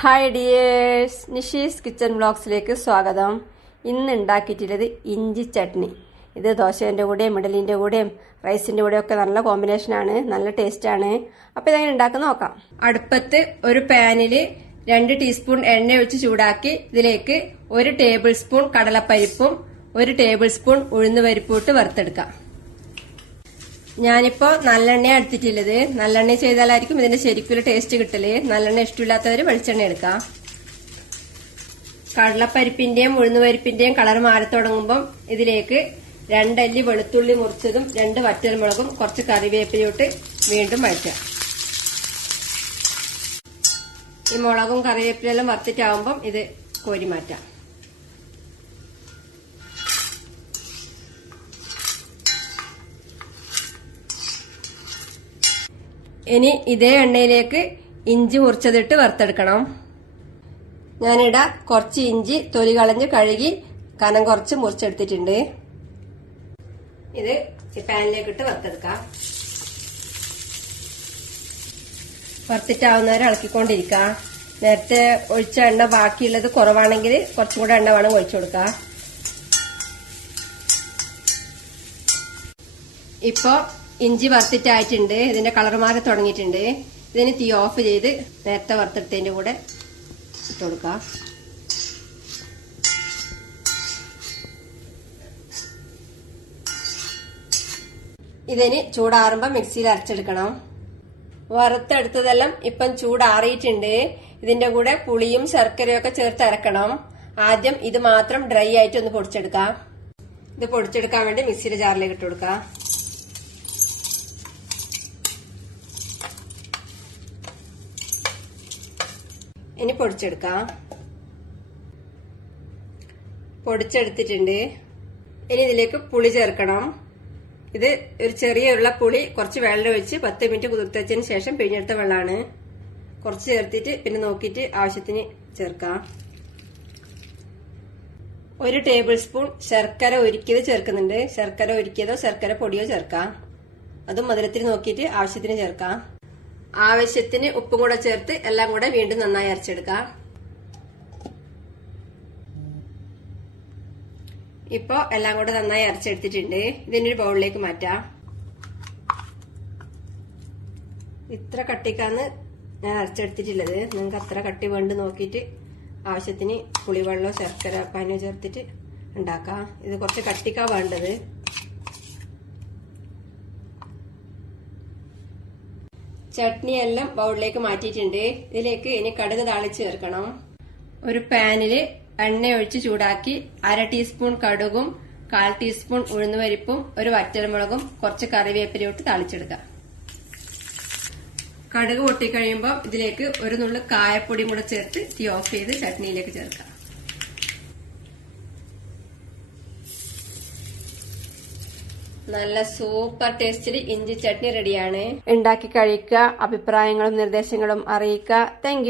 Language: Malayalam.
ഹായ് ഡിയേഴ്സ്, നിഷീസ് കിച്ചൺ വ്ലോഗ്സിലേക്ക് സ്വാഗതം. ഇന്ന് ഉണ്ടാക്കിയിട്ടുള്ളത് ഇഞ്ചി ചട്നി. ഇത് ദോശേൻ്റെ കൂടെയും ഇഡലിൻ്റെ കൂടെയും റൈസിൻ്റെ കൂടെയും ഒക്കെ നല്ല കോമ്പിനേഷനാണ്, നല്ല ടേസ്റ്റാണ്. അപ്പോൾ ഇതെങ്ങനെ ഉണ്ടാക്കുന്ന നോക്കാം. അടുപ്പത്ത് ഒരു പാനിൽ 2 ടീസ്പൂൺ എണ്ണ ഒഴിച്ച് ചൂടാക്കി ഇതിലേക്ക് 1 ടേബിൾ സ്പൂൺ കടലപ്പരിപ്പും 1 ടേബിൾ സ്പൂൺ ഉഴുന്നുപരിപ്പും ഇട്ട് വറുത്തെടുക്കാം. ഞാനിപ്പോ നല്ലെണ്ണ എടുത്തിട്ടുള്ളത്. നല്ലെണ്ണ ചെയ്താലായിരിക്കും ഇതിന്റെ ശരിക്കുള്ള ടേസ്റ്റ് കിട്ടല്. നല്ലെണ്ണ ഇഷ്ടമില്ലാത്തവര് വെളിച്ചെണ്ണ എടുക്കാം. കടലപ്പരിപ്പിന്റെയും ഉഴുന്നുപരിപ്പിന്റെയും കളർ മാറി തുടങ്ങുമ്പോൾ ഇതിലേക്ക് 2 അല്ലി വെളുത്തുള്ളി മുറിച്ചതും 2 വറ്റൽമുളകും കുറച്ച് കറിവേപ്പിലയിട്ട് വീണ്ടും വഴറ്റാം. ഈ മുളകും കറിവേപ്പിലെല്ലാം വറുത്തിട്ടാവുമ്പം ഇത് കോരി മാറ്റാം. ഇനി ഇതേ എണ്ണയിലേക്ക് ഇഞ്ചി മുറിച്ചതിട്ട് വറുത്തെടുക്കണം. ഞാനിവിടെ കുറച്ച് ഇഞ്ചി തൊലി കളഞ്ഞ് കഴുകി കനം കുറച്ച് മുറിച്ചെടുത്തിട്ടുണ്ട്. ഇത് ഈ പാനിലേക്ക് ഇട്ട് വറുത്തെടുക്കാം. വറുത്തിട്ടാവുന്നവരെ ഇളക്കിക്കൊണ്ടിരിക്കാം. നേരത്തെ ഒഴിച്ച എണ്ണ ബാക്കിയുള്ളത് കുറവാണെങ്കിൽ കുറച്ചും കൂടെ എണ്ണ വേണം ഒഴിച്ചു കൊടുക്കാം. ഇപ്പോ ഇഞ്ചി വറുത്തിട്ടായിട്ടുണ്ട്. ഇതിന്റെ കളർ മാറി തുടങ്ങിയിട്ടുണ്ട്. ഇതിന് തീ ഓഫ് ചെയ്ത് നേരത്തെ വറുത്തെടുത്തതിന്റെ കൂടെ ഇട്ട് കൊടുക്കാം. ഇതിന് ചൂടാറുമ്പോ മിക്സിയിൽ അരച്ചെടുക്കണം. വറുത്തെടുത്തതെല്ലാം ഇപ്പം ചൂടാറിയിട്ടുണ്ട്. ഇതിന്റെ കൂടെ പുളിയും ശർക്കരയും ഒക്കെ ചേർത്ത് അരക്കണം. ആദ്യം ഇത് മാത്രം ഡ്രൈ ആയിട്ട് ഒന്ന് പൊടിച്ചെടുക്കാം. ഇത് പൊടിച്ചെടുക്കാൻ വേണ്ടി മിക്സിയുടെ ജാറിലേക്ക് ഇട്ട് കൊടുക്കാം. ഇനി പൊടിച്ചെടുക്കാം. പൊടിച്ചെടുത്തിട്ടുണ്ട്. ഇനി ഇതിലേക്ക് പുളി ചേർക്കണം. ഇത് ഒരു ചെറിയ ഉള്ള പുളി കുറച്ച് വെള്ളം ഒഴിച്ച് 10 മിനിറ്റ് കുതിർത്തതിന് ശേഷം പിഴിഞ്ഞെടുത്ത വെള്ളമാണ്. കുറച്ച് ചേർത്തിട്ട് പിന്നെ നോക്കിയിട്ട് ആവശ്യത്തിന് ചേർക്കാം. 1 ടേബിൾ സ്പൂൺ ശർക്കര ഉരുക്കിയത് ചേർക്കുന്നുണ്ട്. ശർക്കര ഉരുക്കിയതോ ശർക്കര പൊടിയോ ചേർക്കാം. അതും മധുരത്തിന് നോക്കിയിട്ട് ആവശ്യത്തിന് ചേർക്കാം. ആവശ്യത്തിന് ഉപ്പും കൂടെ ചേർത്ത് എല്ലാം കൂടെ വീണ്ടും നന്നായി അരച്ചെടുക്കാം. ഇപ്പോ എല്ലാം കൂടെ നന്നായി അരച്ചെടുത്തിട്ടുണ്ട്. ഇതിനൊരു ബൗളിലേക്ക് മാറ്റാം. ഇത്ര കട്ടിക്കാന്ന് ഞാൻ അരച്ചെടുത്തിട്ടുള്ളത്. നിങ്ങൾക്ക് അത്ര കട്ടി വേണ്ട നോക്കിയിട്ട് ആവശ്യത്തിന് പുളിവെള്ളമോ ശർക്കര പാനോ ചേർത്തിട്ട് ഉണ്ടാക്കാം. ഇത് കുറച്ച് കട്ടിക്കാ വേണ്ടത്. ചട്നി എല്ലാം ബൗളിലേക്ക് മാറ്റിയിട്ടുണ്ട്. ഇതിലേക്ക് ഇനി കടുക് താളിച്ച് ചേർക്കണം. ഒരു പാനില് എണ്ണ ഒഴിച്ച് ചൂടാക്കി 1/2 ടീസ്പൂൺ കടുകും 1/4 ടീസ്പൂൺ ഉഴുന്നുപരിപ്പും 1 വറ്റൽമുളകും കുറച്ച് കറിവേപ്പിലയും ഇട്ട് താളിച്ചെടുക്കാം. കടുക് പൊട്ടിക്കഴിയുമ്പോൾ ഇതിലേക്ക് 1 നുള്ളു കായപ്പൊടിയും കൂടെ ചേർത്ത് തീ ഓഫ് ചെയ്ത് ചട്നിയിലേക്ക് ചേർക്കാം. നല്ല സൂപ്പർ ടേസ്റ്റിൽ ഇഞ്ചി ചട്നി റെഡിയാണ്. ഉണ്ടാക്കി കഴിക്കുക. അഭിപ്രായങ്ങളും നിർദ്ദേശങ്ങളും അറിയിക്കുക. താങ്ക്